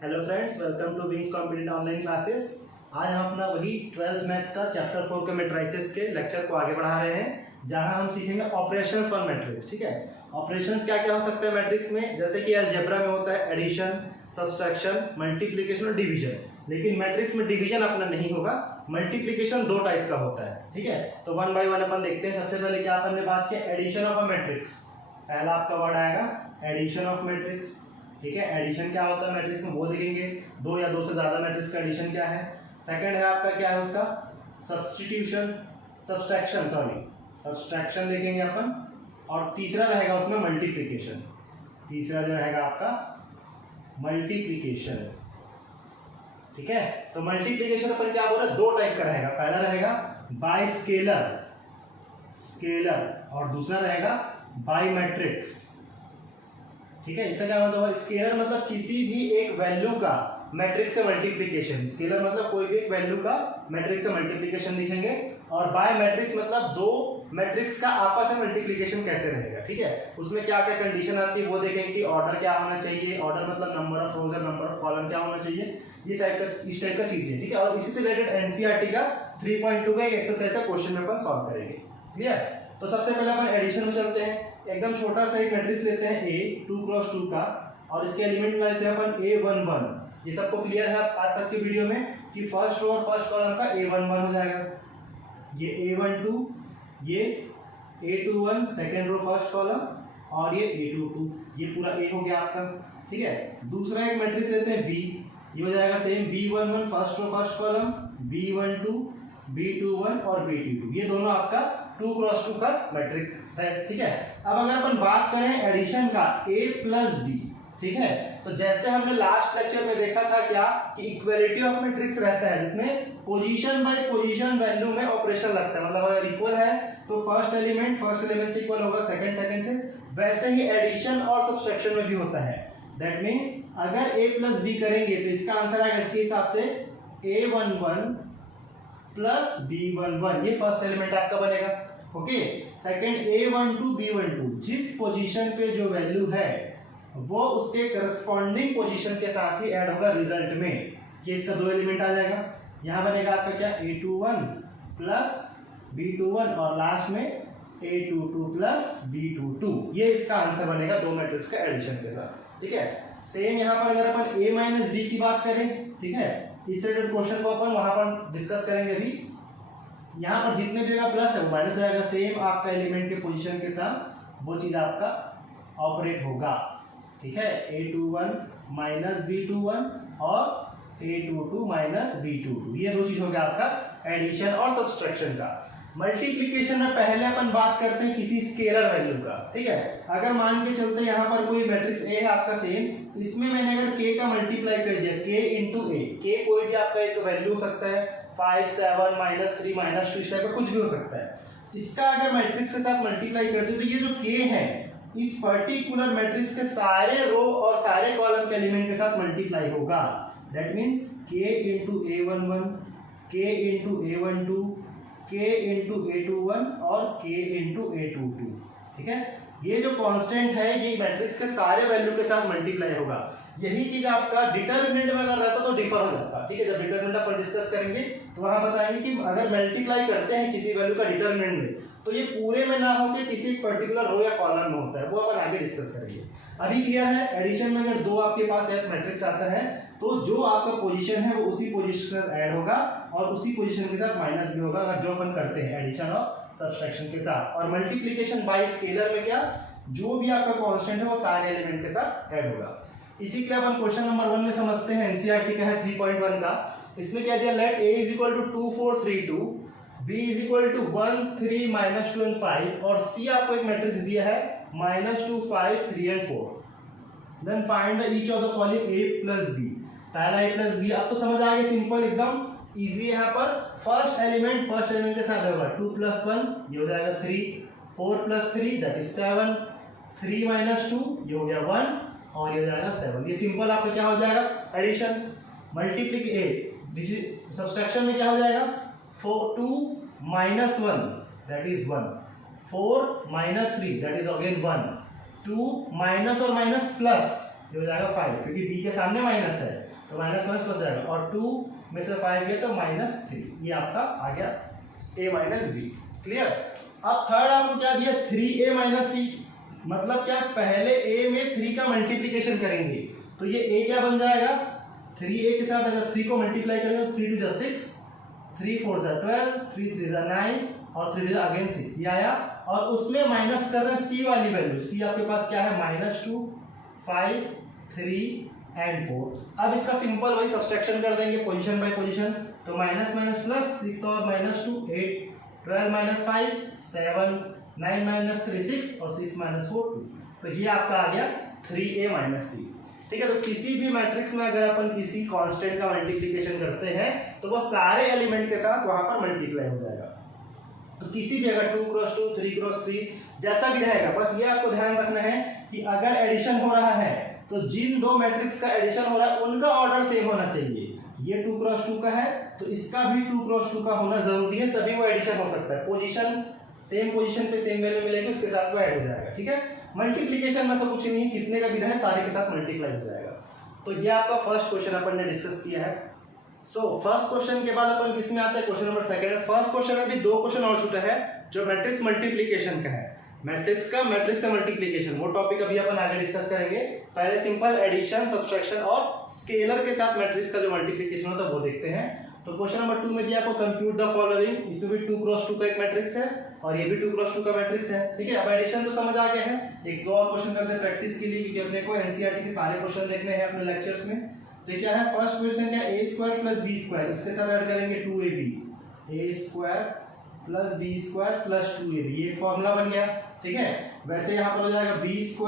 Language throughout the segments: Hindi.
Hello friends, welcome to Wings competitive online classes. आज हम अपना वही 12th मैथ्स का चैप्टर 4 के मैट्रिसेस के लेक्चर को आगे बढ़ा रहे हैं, जहां हम सीखेंगे ऑपरेशंस ऑन मैट्रिक्स। ठीक है, ऑपरेशंस क्या क्या हो सकते हैं मैट्रिक्स में, जैसे कि अलजेब्रा में होता है एडिशन, सब्सट्रैक्शन, मल्टीप्लिकेशन और डिवीजन। लेकिन मैट्रिक्स में डिवीजन अपना नहीं होगा, मल्टीप्लिकेशन दो टाइप का होता है। ठीक है, तो वन बाय वन अपन देखते हैं। सबसे पहले क्या अपन ने बात किया, एडिशन ऑफ अ मैट्रिक्स। पहला आपका वर्ड आएगा एडिशन ऑफ मैट्रिक्स। ठीक है, एडिशन क्या होता है मैट्रिक्स में वो देखेंगे, दो या दो से ज्यादा मैट्रिक्स का एडिशन क्या है। सेकंड है आपका क्या है उसका सब्स्टिट्यूशन, सब्सट्रैक्शन देखेंगे अपन। और तीसरा रहेगा उसमें मल्टीप्लिकेशन। तीसरा जो रहेगा आपका मल्टीप्लिकेशन। ठीक है, तो मल्टीप्लिकेशन अपन क्या बोल रहे हैं, दो टाइप का रहेगा। पहला रहेगा बाय स्केलर और दूसरा रहेगा बाय मैट्रिक्स। ठीक है, इसका क्या मतलब है, स्केलर मतलब किसी भी एक वैल्यू का मैट्रिक्स से मल्टीप्लिकेशन। स्केलर मतलब कोई भी एक वैल्यू का मैट्रिक्स से मल्टीप्लिकेशन दिखेंगे। और बाय मैट्रिक्स मतलब दो मैट्रिक्स का आपस में मल्टीप्लिकेशन कैसे रहेगा। ठीक है, उसमें क्या क्या कंडीशन आती है वो देखेंगे कि ऑर्डर क्या होना चाहिए, ऑर्डर मतलब नंबर ऑफ रोज और नंबर ऑफ कॉलम क्या होना चाहिए, इस टाइप का चीजें। ठीक है, और इसी से रिलेटेड एनसीईआरटी का 3.2 का एक एक्सरसाइज का क्वेश्चन में अपन सॉल्व करेंगे। क्लियर, तो सबसे पहले अपन एडिशन में चलते हैं। एकदम छोटा सा एक मैट्रिक्स लेते हैं A 2x2 का, और इसके एलिमेंट में लेते हैं अपन A11। ये सबको क्लियर है आज तक की वीडियो में कि फर्स्ट रो और फर्स्ट कॉलम का A11 हो जाएगा, ये A12, ये A21 second row first column, और ये A22, ये पूरा A हो गया आपका। ठीक है, दूसरा एक मैट्रिक्स लेते हैं B, ये हो जाएगा same B11 first row first column, B12, B21 और B22, ये दोनों आपका 2x2 का मैट्रिक्स है। ठीक है, अब अगर अपन बात करें एडिशन का A प्लस बी, ठीक है, तो जैसे हमने लास्ट लेक्चर में देखा था क्या कि इक्वलिटी ऑफ मैट्रिक्स रहता है, जिसमें पोजीशन बाय पोजीशन वैल्यू में ऑपरेशन लगता है। मतलब अगर इक्वल है तो फर्स्ट एलिमेंट से इक्वल होगा सेकंड से। वैसे ही एडिशन और सब्सट्रैक्शन में भी होता है। दैट मींस अगर A प्लस बी करेंगे तो इसका आंसर आएगा इसके हिसाब से A11 प्लस B11, ये फर्स्ट एलिमेंट आपका बनेगा। ओके, सेकंड A12 B12, जिस पोजीशन पे जो वैल्यू है वो उसके करस्पॉन्डिंग पोजीशन के साथ ही ऐड होगा रिजल्ट में। ये इसका दो एलिमेंट आ जाएगा, यहाँ बनेगा आपका क्या A21 प्लस B21 और लास्ट में A22 प्लस B22, ये इसका आंसर बनेगा दो मैट्रिक्स का एडिशन के साथ। ठीक है, सेम यहाँ पर अगर अपन A माइनस बी की बात करें, ठीक है, इस रिलेटेड क्वेश्चन को अपन वहां पर डिस्कस करेंगे अभी। यहाँ पर जितने भी प्लस है वो माइनस हो जाएगा, सेम आपका एलिमेंट के पोजीशन के साथ वो चीज आपका ऑपरेट होगा। ठीक है, A21 माइनस B21 और A22 माइनस B22, ये दो चीज हो गया आपका एडिशन और सब्सट्रैक्शन का। मल्टीप्लिकेशन में पहले अपन बात करते हैं किसी स्केलर वैल्यू का। ठीक है, अगर मान के चलते यहाँ पर कोई मैट्रिक्स A है आपका सेम, तो इसमें मैंने अगर K का मल्टीप्लाई कर दिया, K इंटू A, K कोई भी आपका एक वैल्यू हो सकता है, 5, 7, -3, -2, इस टाइप का कुछ भी हो सकता है। इसका अगर मैट्रिक्स के साथ मल्टीप्लाई करते तो ये जो K है इस पर्टिकुलर मैट्रिक्स के सारे रो और सारे कॉलम के एलिमेंट के साथ मल्टीप्लाई होगा। That means K into A11, K into A12, K into A21 और K इंटू A22। ठीक है, ये जो कांस्टेंट है ये मैट्रिक्स के सारे वैल्यू के साथ मल्टीप्लाई होगा। यही चीज आपका डिटरमिनेंट में अगर रहता तो डिफर हो जाता। ठीक है, जब डिटरमिनेंट अपन डिस्कस करेंगे तो वहां बताएंगे कि अगर मल्टीप्लाई करते हैं किसी वैल्यू का डिटरमिनेंट में तो ये पूरे में ना होकर किसी पर्टिकुलर रो या कॉलम में होता है, वो अपन आगे डिस्कस करेंगे। अभी क्लियर है, एडिशन में अगर दो आपके पास एक मैट्रिक्स आता है तो जो आपका पोजीशन है वो उसी पोजीशन से ऐड होगा और उसी पोजीशन के साथ माइनस भी होगा, अगर जो अपन करते हैं एडिशन और सब्सट्रैक्शन के साथ। और मल्टीप्लिकेशन बाय स्केलर में क्या, जो भी आपका कांस्टेंट है वो सारे एलिमेंट के साथ ऐड होगा। इसी के लिए अपन क्वेश्चन नंबर 1 में समझते हैं, एनसीईआरटी का है 3.1 का। इसमें क्या दिया, let A is equal to 2, 4, 3, 2, B is equal to 1, 3, -2 and 5, और C आपको एक मैट्रिक्स दिया है -2, 5, 3 and 4। Then find the each of the following A plus B। पहला A प्लस B, अब तो समझ आ गया, सिंपल एकदम इजी है। यहाँ पर फर्स्ट एलिमेंट के साथ होगा 2 + 1, ये हो जाएगा 3, 4 + 3 दैट इज 7, 3 - 2 ये हो गया 1 और ये हो जाएगा 7। ये सिंपल आपका क्या हो जाएगा एडिशन। मल्टीप्लिकेशन सब्सट्रैक्शन में क्या हो जाएगा, 2 - 1 that is 1, 4 - 3 that is again 1, 2 minus और माइनस प्लस, ये हो जाएगा 5 क्योंकि B के सामने माइनस है, तो माइनस माइनस प्लस जाएगा, और 2 में से 5 गया तो -3, ये आपका आ गया a माइनस बी। क्लियर। अब थर्ड आपको क्या दिया, 3a माइनस सी, मतलब क्या, पहले a में 3 का मल्टीप्लीकेशन करेंगे तो ये a क्या बन जाएगा, 3a के साथ अगर 3 को मल्टीप्लाई करेंगे तो 3 2 6, 3 4 12, 3 3 9 और 3 अगेन 6, ये आया। और उसमें माइनस कर रहे हैं c वाली वैल्यू, c आपके पास क्या है, -2, 5, 3 एंड 4। अब इसका सिंपल वही सब्सट्रैक्शन कर देंगे पोजीशन बाय पोजीशन, तो माइनस माइनस प्लस, 6 और -2 8, 12 - 5 7, 9 - 3 6 और 6 - 4 2। तो ये आपका आ गया 3a माइनस सी। ठीक है, तो किसी भी मैट्रिक्स में अगर अपन किसी कांस्टेंट का मल्टीप्लिकेशन करते हैं तो वो सारे एलिमेंट के साथ वहां पर मल्टीप्लाई हो जाएगा। तो किसी भी अगर 2 क्रॉस 2, 3 क्रॉस 3 जैसा भी रहेगा, बस ये आपको ध्यान रखना है कि अगर एडिशन हो रहा है तो जिन दो मैट्रिक्स का एडिशन हो रहा है उनका ऑर्डर सेम होना चाहिए। ये 2 क्रॉस 2 का है तो इसका भी 2 क्रॉस 2 का होना जरूरी है, तभी वो एडिशन हो सकता है। पोजीशन सेम पोजीशन पे सेम वैल्यू मिलेगी, उसके साथ वो ऐड हो जाएगा। ठीक है, मल्टीप्लिकेशन में सब कुछ नहीं है, कितने का भी रहे सारे के साथ मल्टीप्लाई हो जाएगा। तो ये आपका फर्स्ट क्वेश्चन अपन ने डिस्कस किया है। फर्स्ट क्वेश्चन के बाद अपन किस में आते हैं, question number second. First question में भी 2 क्वेश्चन और छूटा है जो मैट्रिक्स मल्टीप्लिकेशन का है, मैट्रिक्स का मैट्रिक्स से मल्टीप्लिकेशन, वो टॉपिक अभी अपन आगे डिस्कस करेंगे। पहले सिंपल एडिशन, सब्सट्रैक्शन और स्केलर के साथ मैट्रिक्स का जो मल्टीप्लिकेशन होता है वो देखते हैं। तो क्वेश्चन नंबर 2 में दिया आपको कंप्यूट द फॉलोइंग, इसमें भी 2 क्रॉस 2 का एक मैट्रिक्स है और ये भी 2 क्रॉस 2 का मैट्रिक्स है। ठीक है, अब एडिशन तो समझ आ गया है, एक दो और क्वेश्चन करते हैं प्रैक्टिस के लिए, क्योंकि अपने को एनसीईआरटी के सारे क्वेश्चन देखने हैं अपने लेक्चर्स में। तो क्या है, फर्स्ट क्वेश्चन क्या, a² + b², इसके साथ ऐड करेंगे 2ab, a² + b² + 2ab, ये फॉर्मूला बन गया। ठीक है, वैसे यहाँ पर हो जाएगा b² +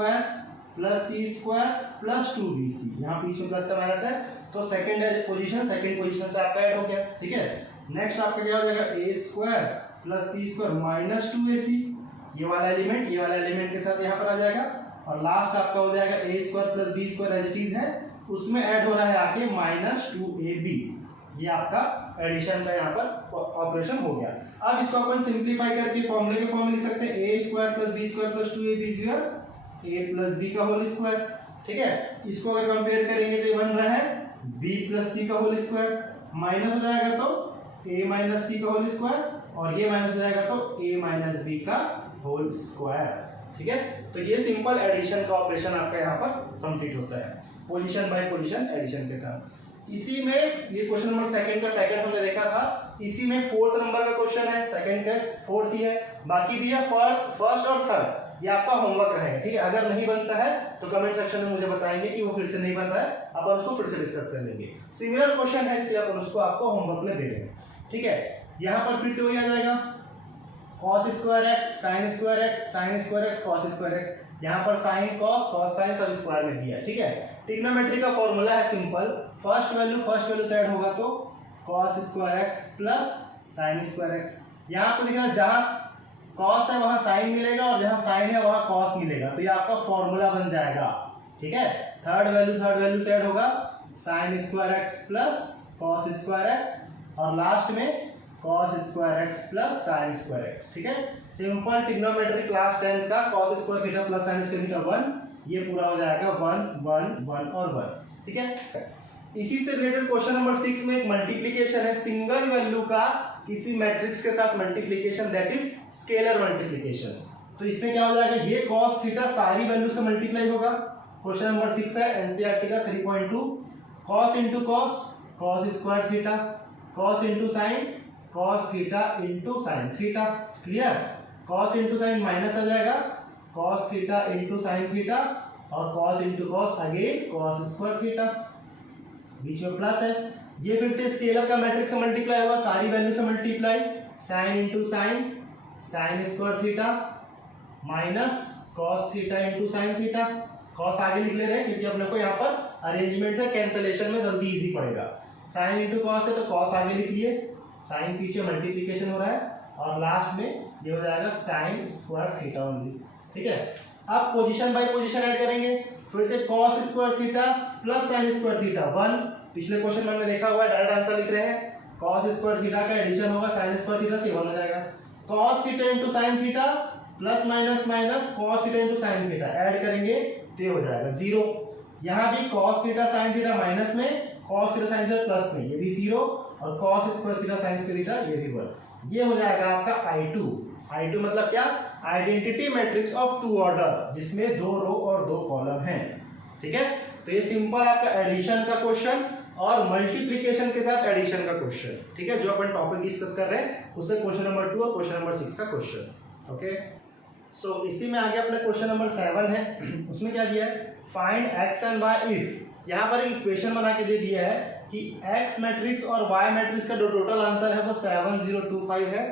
c² + 2bc, यहाँ बीच में प्लस का माइनस है तो सेकंड पोजीशन से आपका ऐड हो गया। ठीक है, नेक्स्ट आपका क्या हो जाएगा, a² + c² - 2ac, ये वाला एलिमेंट के साथ यहाँ पर आ जाएगा। और लास्ट आपका हो जाएगा a² + b² as it is है, उसमें ऐड हो रहा है आके -2ab, ये आपका एडिशन का यहाँ पर ऑपरेशन हो गया। अब इसको अपन सिंपलीफाई करके फॉर्मूले के फॉर्म में लिख सकते हैं, a² + b² + 2ab is your a + b का होल स्क्वायर। ठीक है, इसको अगर कंपेयर करेंगे तो ये बन रहा है b + c का होल स्क्वायर, माइनस हो जाएगा तो a - c का होल स्क्वायर और ये माइनस हो जाएगा तो a - b का होल स्क्वायर। ठीक है, तो ये सिंपल एडिशन का ऑपरेशन आपका यहाँ पर कंप्लीट होता है पोजीशन बाय पोजीशन एडिशन के साथ। इसी में ये क्वेश्चन नंबर सेकंड हमने देखा था, इसी में 4th नंबर का क्वेश्चन है, सेकंड का 4th ही है, बाकी भी है फर्स्ट और थर्ड, ये आपका होमवर्क रहेगा। ठीक है, अगर नहीं बनता है तो कमेंट सेक्शन में मुझे बताएंगे कि वो फिर से नहीं बन रहा है, अपन उसको फिर से डिस्कस कर लेंगे। सिमिलर क्वेश्चन है इसलिए अपन उसको आपको होमवर्क में दे देंगे। ठीक है, यहाँ पर फिर से वही आ जाएगा cos² x sin² x sin² x cos² x, यहाँ पर sin cos cos sin सब स्क्वायर में दिया है। ठीक है, ट्रिग्नोमेट्री का फॉर्मूला है सिंपल, फर्स्ट वैल्यू से ऐड होगा तो cos² x + sin² x। यहाँ पे देखना जहाँ cos है वहाँ sin मिलेगा और जहाँ sin है वहाँ cos मिलेगा, तो ये आपका फॉर्मूला बन जाएगा। ठीक है, थर्ड वैल्यू से ऐड होगा sin² x + cos² x और लास्ट में cos² x + sin² x। ठीक है, सिंपल ट्रिग्नोमेट्री क्लास 10 का cos² θ + sin² θ 1, ये पूरा हो जाएगा 1 1 1 और 1। ठीक है, इसी से रिलेटेड क्वेश्चन नंबर 6 में एक मल्टीप्लिकेशन है, सिंगल वैल्यू का किसी मैट्रिक्स के साथ multiplication, that is scalar multiplication. तो इसमें क्या हो जाएगा, ये cos θ सारी वैल्यू से मल्टीप्लाई होगा। क्वेश्चन नंबर 6 है एनसीईआरटी का 3.2, cos × cos cos² θ, cos × sin cos θ × sin θ। Clear, cos × sin minus आ जाएगा cos θ × sin θ और cos × cos अगेन cos² θ, बीच में प्लस है। ये फिर से स्केलर का मैट्रिक्स से मल्टीप्लाई होगा, सारी वैल्यू से multiply, sin × sin sin² θ minus cos θ × sin θ, cos आगे लिख ले रहे हैं क्योंकि अपने को यहाँ पर अरेंजमेंट है, कैंसलेशन में जल्दी इजी पड़ेगा। sin × cos है तो cos आगे लिख लिए, sin पीछे मल्टीप्लिकेशन हो रहा है और लास्ट में ये हो जाएगा sin² θ ओनली। ठीक है, अब पोजीशन बाय पोजीशन ऐड करेंगे, फिर से cos² θ + sin² θ 1, पिछले क्वेश्चन में हमने देखा हुआ है, डायरेक्ट आंसर लिख रहे हैं, cos² θ का एडिशन होगा sin² θ से 1 हो जाएगा, cos θ × sin θ plus minus cos θ × sin θ add करेंगे तो ये हो जाएगा 0। यहाँ भी cos θ sin θ माइनस में cos theta sin theta plus में ये भी 0 और cos square theta sin square theta ये भी 1। ये हो जाएगा आपका I2। I2 मतलब क्या? Identity matrix of two order जिसमें 2 रो और 2 कॉलम हैं। ठीक है, तो ये सिंपल आपका एडिशन का क्वेश्चन और मल्टीप्लिकेशन के साथ एडिशन का क्वेश्चन, ठीक है, जो अपन टॉपिक डिस्कस कर रहे हैं उससे क्वेश्चन नंबर 2 और क्वेश्चन नंबर 6 का क्वेश्चन। ओके, सो इसी में आगे अपने क्वेश्चन नंबर 7 है। उसमें क्या दिया है? Find X and Y if. यहाँ पर एक इक्वेशन बना के दे दिया है कि एक्स मैट्रिक्स और वाई मैट्रिक्स का जो टोटल आंसर है वो 7025 है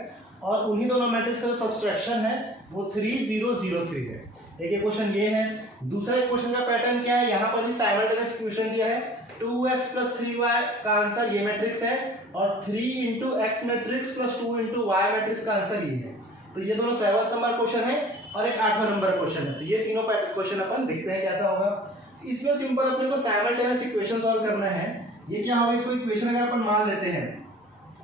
और उन्हीं दोनों मैट्रिक्स का जो सब्सट्रैक्शन है वो 3003 है। एक क्वेश्चन ये है। दूसरा क्वेश्चन का पैटर्न क्या है? यहाँ पर भी साइमल्टेनियस क्वेश्चन दिया है 2x + 3y का आंसर ये मैट्रिक्स है और 3 × x matrix plus 2 × y matrix का आंसर ये है। तो ये दोनों 7वां नंबर क्वेश्चन है और एक 8वां नंबर क्वेश्चन है। तो ये तीनों क्वेश्चन अपन देखते हैं कैसा होगा। इसमें सिंपल अपने को साइमल्टेनियस इक्वेशन सॉल्व करना है। ये क्या होगा? इसको इक्वेशन अगर अपन मान लेते हैं,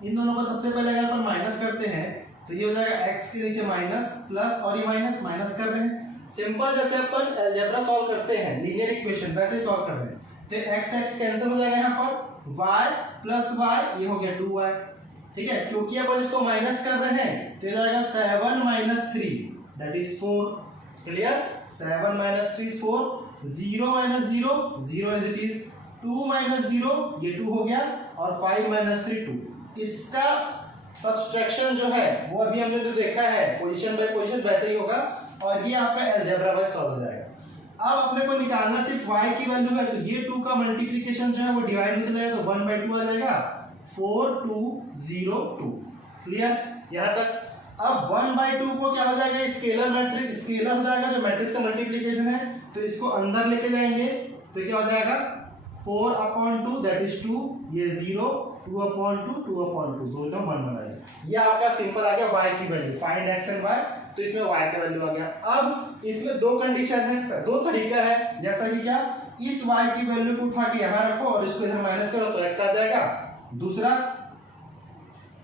इन दोनों को सबसे पहले अगर अपन माइनस करते हैं तो ये हो जाएगा x के नीचे माइनस प्लस और ये माइनस माइनस कर रहे हैं। सिंपल जैसे अपन अलजेब्रा सॉल्व करते हैं लीनियर इक्वेशन वैसे सॉल्व कर रहे हैं। तो x कैंसिल हो जाएगा यहाँ पर, y + y ये हो गया 2y। ठीक है, क्योंकि अपन इसको माइनस कर रहे हैं तो ये जाएगा 7 - 3 दैट इज 4। क्लियर? 7 - 3 is 4, 0 - 0 0 एज इट इज, 2 - 0 ये 2 हो गया और 5 - 3 2। इसका सब्सट्रैक्शन जो है वो अभी हमने जो देखा है पोजीशन बाय पोजीशन वैसे ही होगा और ये आपका अलजेब्रा वाइज सॉल्व हो जाएगा। अब अपने को निकालना सिर्फ y की वैल्यू है, तो ये 2 का मल्टीप्लिकेशन जो है वो डिवाइड में चला जाएगा तो 1/2 आ जाएगा, 4 2 0 2। क्लियर यहाँ तक? अब 1/2 को क्या हो जाएगा? स्केलर मैट्रिक्स, स्केलर हो जाएगा जो मैट्रिक्स का मल्टीप्लिकेशन है, तो इसको अंदर लेके जाएंगे तो क्या हो जाएगा 4/2 दैट इज 2, ये 0, 2/2 2/2 दोनों 1 बना है। ये आपका सिंपल आ गया y की value, find x and y, तो इसमें y का वैल्यू आ गया। अब इसमें 2 कंडीशन है, 2 तरीका है, जैसा कि क्या? इस y की वैल्यू को उठा के यहाँ रखो और इसको इधर माइनस करो तो x आ जाएगा। दूसरा,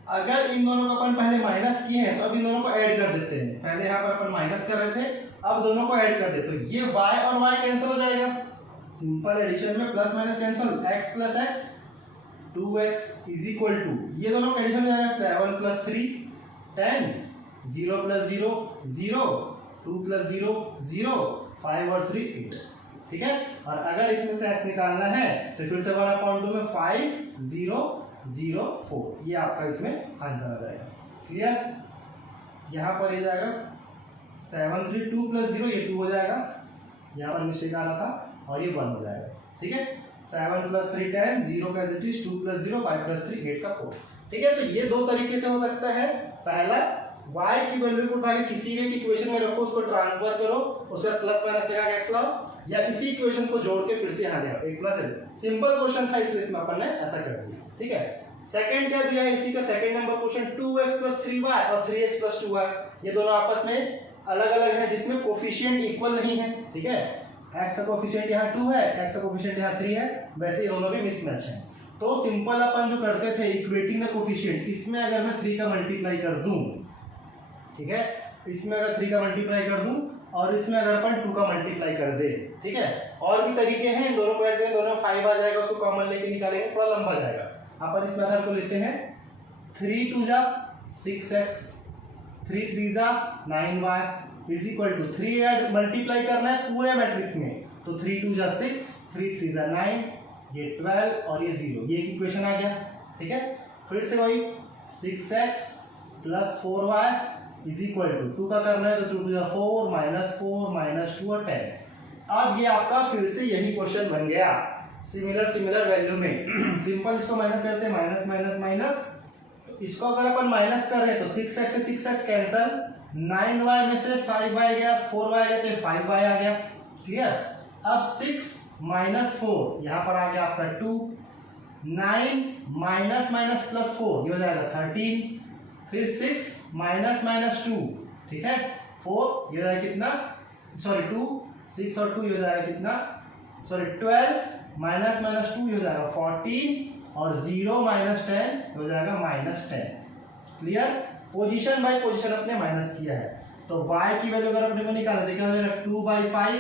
अगर इन दोनों को अपन पहले माइनस किए हैं तो अब इन दोनों को ऐड कर देते हैं। पहले यहाँ पर अपन माइनस कर रहे थे, अब दोनों को ऐड कर देते तो ये y और y कैंसिल हो जाएगा। सिंपल एडिशन में plus minus cancel, x + x 2x = ये दोनों का एडिशन हो जाएगा 7 + 3 10, 0 + 0 0, 2 + 0 0, 5 और 3 8। ठीक है, और अगर इसमें से x निकालना है तो फिर से 1/2 में 5 0 0 4, ये आपका इसमें आंसर आ जाएगा। क्लियर? यहाँ पर ये जाएगा 7 3 2 + 0 ये 2 हो जाएगा, यहाँ पर मिस्टेक आ रहा था और ये 1 हो जाएगा। ठीक है, 7 + 3 10, 0 का एज इट इज, 2 + 0 5 + 3 8 का 4। ठीक है, तो ये 2 तरीके से हो सकता है। पहला, y की वैल्यू को उठा के किसी भी इक्वेशन में रखो, उसको ट्रांसफर करो, उसका प्लस माइनस लगा के x लाओ, या इसी इक्वेशन को जोड़ के फिर से यहाँ ले आओ, 1 + 1। सिंपल क्वेश्चन था इसलिए इसमें अपन ने ऐसा कर दिया। ठीक है, सेकंड क्या दिया है? इसी का second number question 2x + 3y और 3x + 2y, ये दोनों आपस में अलग अलग है जिसमें कोफिशिएंट इक्वल नहीं है। ठीक है, x का कोफिशिएंट यहाँ 2 है, x का कोफिशिएंट यहाँ 3 है, वैसे ये दोनों भी मिसमैच है। तो सिंपल अपन जो करते थे इक्वेटिंग द कोफिशिएंट, इसमें अगर मैं 3 का मल्टीप्लाई कर दूं, ठीक है, इसमें अगर 3 का मल्टीप्लाई कर दूं और इसमें अगर अपन 2 का मल्टीप्लाई कर दे, ठीक है, और भी तरीके हैं, इन दोनों को ऐड करें, दोनों 5 आ जाएगा, उसको कॉमन लेके निकालेंगे, थोड़ा लंबा जाएगा। अपन इस मेथड को लेते हैं, 3 2 जा 6x, 3 3 जा 9y = 3 ऐड मल्टीप्लाई करना है पूरे मैट्रिक्स में, तो 3 2 जा 6, 3 3 जा 9, ये 12 और ये 0, ये एक इक्वेशन आ गया। ठीक है, फिर से वही 6x + 4y = 2 का करना है तो 2 2 जा 4 -4 -2 और 10। अब ये आपका फिर से यही क्वेश्चन बन गया सिमिलर वैल्यू में। सिंपल इसको माइनस करते हैं, माइनस माइनस माइनस, तो इसको अगर अपन माइनस कर रहे हैं तो 6x से 6x कैंसल, 9y में से 5y गया, 4y गया तो 5y आ गया। क्लियर? अब 6 - 4 यहाँ पर आ गया आपका 2, 9 - +4 ये हो जाएगा 13, फिर 6 - 2, ठीक है, 4 ये हो जाएगा कितना, सॉरी 2, 6 और 2 ये हो जाएगा कितना, सॉरी 12 - 2 ये हो जाएगा 14 और 0 - 10 हो जाएगा -10। क्लियर? पोजीशन बाय पोजीशन अपने माइनस किया है, तो y की वैल्यू अगर अपने को निकालना तो क्या हो जाएगा 2/5,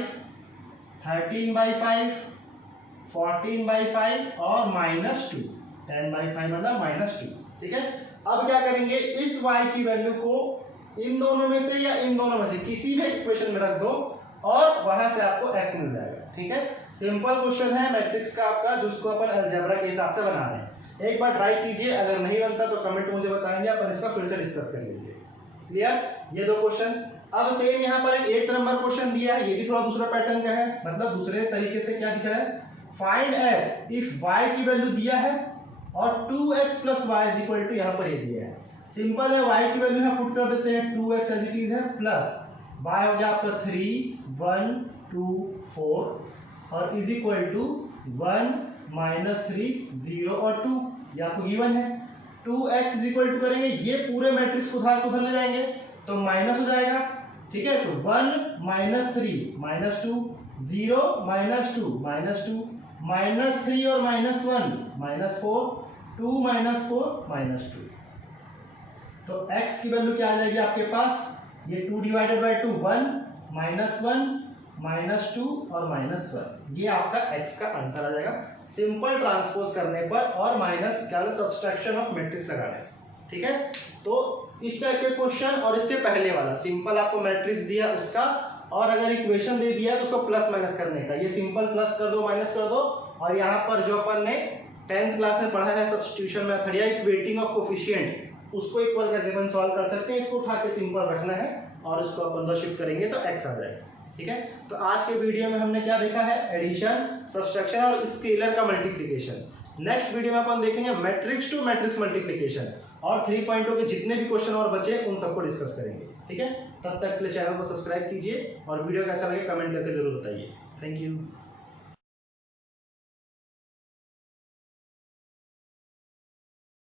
13/5, 14/5 और -2, 10/5 मतलब -2। ठीक है, अब क्या करेंगे, इस y की वैल्यू को इन दोनों में से या इन दोनों में से किसी भी इक्वेशन में रख दो और वहां से आपको x मिल जाएगा। ठीक है, सिंपल क्वेश्चन है मैट्रिक्स का आपका, जिसको अपन अलजेब्रा के हिसाब से बना रहे हैं। एक बार ट्राई कीजिए, अगर नहीं बनता तो कमेंट में मुझे बताएंगे, अपन इसका फिर से डिस्कस कर लेंगे। क्लियर, ये दो क्वेश्चन। अब सेम यहाँ पर एक 8 नंबर क्वेश्चन दिया है, ये भी थोड़ा दूसरा पैटर्न का है, मतलब दूसरे तरीके से क्या दिख रहा है, फाइंड x इफ y की वैल्यू दिया है और 2x + y is equal to, यहाँ पर ये दिया है। सिंपल है, y की वैल्यू यहाँ पुट कर देते हैं, 2x एज इट इज है, प्लस y हो गया आपका 3, 1, 2, 4 और इज इक्वल टू 1, -3, 0 और 2, ये आपको गिवन है। 2x इज इक्वल टू करेंगे, ये पूरे मैट्रिक्स को उधर ले जाएंगे तो माइनस हो जाएगा। ठीक है, तो 1 -3 -2, 0 -2 -2, -3 और -1 -4, 2 -4 -2। तो x की वैल्यू क्या आ जाएगी आपके पास, ये 2 / 2 1 -1 -2 और -1, ये आपका x का आंसर आ जाएगा सिंपल ट्रांसपोज करने पर और माइनस क्या सब्सट्रैक्शन ऑफ मैट्रिक्स लगाने से। ठीक है, तो इस टाइप के क्वेश्चन और इसके पहले वाला सिंपल आपको मैट्रिक्स दिया उसका, और अगर इक्वेशन दे दिया तो उसको प्लस माइनस करने का, ये सिंपल प्लस कर दो माइनस कर दो, और यहाँ पर जो अपन ने 10th क्लास में पढ़ा है सब्स्टिट्यूशन मेथड या इक्वेटिंग ऑफ कोफिशिएंट, उसको इक्वल करके अपन सॉल्व कर सकते हैं। इसको उठा के सिंपल रखना है और इसको अपन शिफ्ट करेंगे तो x आ जाएगा। ठीक है, तो आज के वीडियो में हमने क्या देखा है, एडिशन, सब्सट्रैक्शन और स्केलर का मल्टीप्लिकेशन। नेक्स्ट वीडियो में अपन देखेंगे मैट्रिक्स टू मैट्रिक्स मल्टीप्लिकेशन और 3.0 के जितने भी क्वेश्चन और बचे उन सबको डिस्कस करेंगे। ठीक है, तब तक के लिए चैनल को सब्सक्राइब कीजिए और वीडियो कैसा लगे कमेंट करके जरूर बताइए। Thank you.